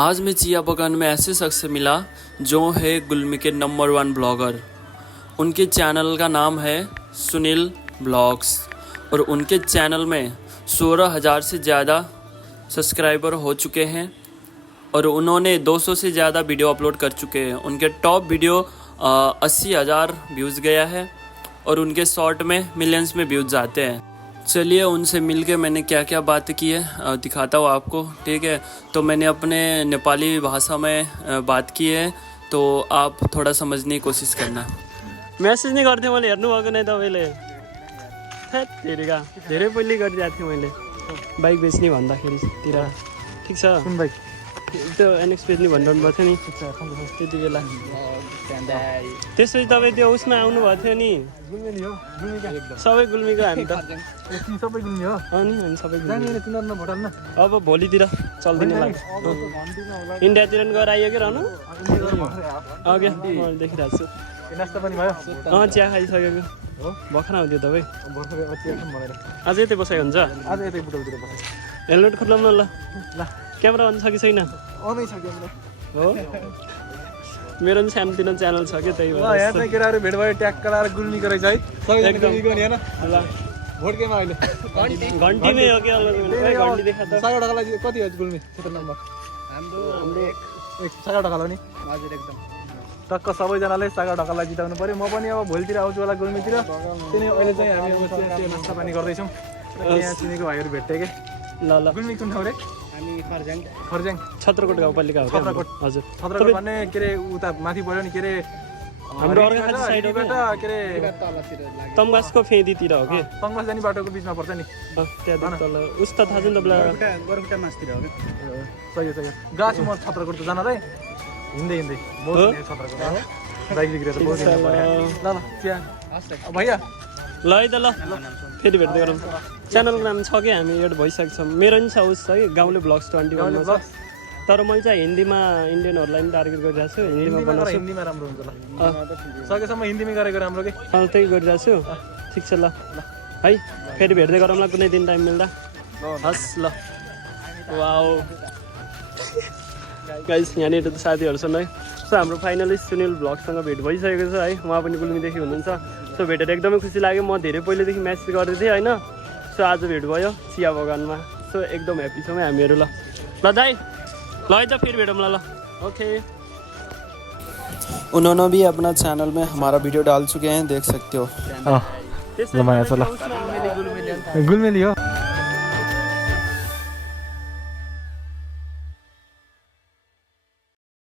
आज मैं चिया बगान में ऐसे शख्स से मिला जो है गुल्मी के नंबर 1 ब्लॉगर। उनके चैनल का नाम है सुनील ब्लॉग्स और उनके चैनल में 16,000 से ज़्यादा सब्सक्राइबर हो चुके हैं और उन्होंने 200 से ज़्यादा वीडियो अपलोड कर चुके हैं। उनके टॉप वीडियो 80,000 व्यूज़ गया है और उनके शॉर्ट में मिलियंस में व्यूज़ आते हैं। चलिए उनसे मिलके मैंने क्या क्या बात की है दिखाता हूँ आपको, ठीक है। तो मैंने अपने नेपाली भाषा में बात की है, तो आप थोड़ा समझने की कोसिस करना। मेसेज नहीं गर्थेँ मैले, हेर्नुभएको नै तपाईँले। हेरेका धेरै पहिले गरिरहेको थिएँ मैले बाइक बेच्ने भन्दाखेरितिर। ठिक छ, कुन बाइक? त्यो एनएक्स बेच्ने भनिरहनु भएको थियो नि त्यति बेला। त्यसपछि तपाईँ त्यो उसमा आउनुभएको थियो नि, सबै गुल्मीको हामी त सबै गुल्मी हो अनि हामी सबै गुल्मी। तिनीहरूमा भोटाल्न अब भोलितिर चल्दिने लाग्छ। इन्डियातिर पनि गएर आइयो कि रहनु अघि मैले देखिरहेको छु। नास्ता पनि भयो? चिया खाइसकेको हो, भर्खर आउँथ्यो तपाईँ। भर्खर चिया खाऊँ भनेर आज यतै बसेको हुन्छ? आज यतै बुटौतिर बसेँ। हेलमेट खोल्लाउँ न ल। ल क्यामेरा अन छ कि छैन? आउँदै छ क्यामेरा हो, मेरो पनि सानोतिनो च्यानल छ कि त्यही ल। यहाँ चाहिँ केटाहरू भेट भयो, ट्याक्क लाएर गुल्मीको रहेछ है। सबैजना गुल्मीको नि हैन? ल भोट केमा अहिले? घन्टीमै हो कि घन्टी देखा त। सागर ढकाला कति हो गुल्मी क्षेत्र नम्बर? हाम्रो एक सागर ढकाला नि हजुर एकदम टक्क सबैजनाले सागर ढकाला जिताउनु पर्यो। म पनि अब भोलितिर आउँछु होला गुल्मीतिर। त्यही अहिले चाहिँ हामी अब नास्ता पानी गर्दैछौँ। यहाँ चिनेको भाइहरू भेट्टे के। ल ल। गुल्मी कुन ठाउँ रे? हामी खर्जाङ खर्जाङ छत्रकोट गाउँपालिका हो कि? छत्रकोट। हजुर, छत्रकोट भन्ने के अरे उता माथि पऱ्यो नि, के अरे हाम्रो अर्घाखाँची साइड हो बेटा के अरे तलतिर लाग्यो। तम्बासको फेदीतिर हो कि? तङ्गस जाने बाटोको बिचमा पर्छ नि। त्यहाँ तल उस त थाहा छ नि तपाईँलाई? गोरुबटा मासतिर हो कि? सही हो सही हो। गएको छु म छत्रकोट त जान रे, हिँड्दै हिँड्दै बहुत हिँडेँ छत्रकोट। बाइक बिग्रेर बहुत हिँड्नु पर्यो। ल ल चिया भैया ल है त ल, फेरि भेट्दै गरौँ। च्यानलको नाम छ कि हामी एड भइसकेको छ। मेरो पनि छ उस है, गाउँले ब्लग्स 21 छ। तर मैले चाहिँ हिन्दीमा इन्डियनहरूलाई पनि टार्गेट गरिरहेको छु। हिन्दीमा बनाउँछु। हिन्दीमा राम्रो हुन्छ ल। सकेसम्म हिन्दीमै गरेको राम्रो के। त्यही गरिरहेको छु। ठिक छ ल है, फेरि भेट्दै गरौँला कुनै दिन टाइम मिल्दा। हस् ल। वाउ गाइस, यहाँनिर त साथीहरू छन् है। सो हाम्रो फाइनली सुनिल ब्लगसँग भेट भइसकेको छ है। उहाँ पनि गुल्मीदेखि हुनुहुन्छ। सो भेटेर एकदमै खुसी लाग्यो। म धेरै पहिलेदेखि म्यासेज गर्दै थिएँ होइन। सो आज भेट भयो चिया बगानमा। सो एकदम ह्याप्पी छौँ है हामीहरू। ल ल दाइ, ल है त फिर भेटौँ ल। ओके। उन्होंने भी अपना चैनल में हमारा वीडियो डाल चुके हैं, देख सकते हो। ल म यहाँ छ ल। गुल्मेली हो।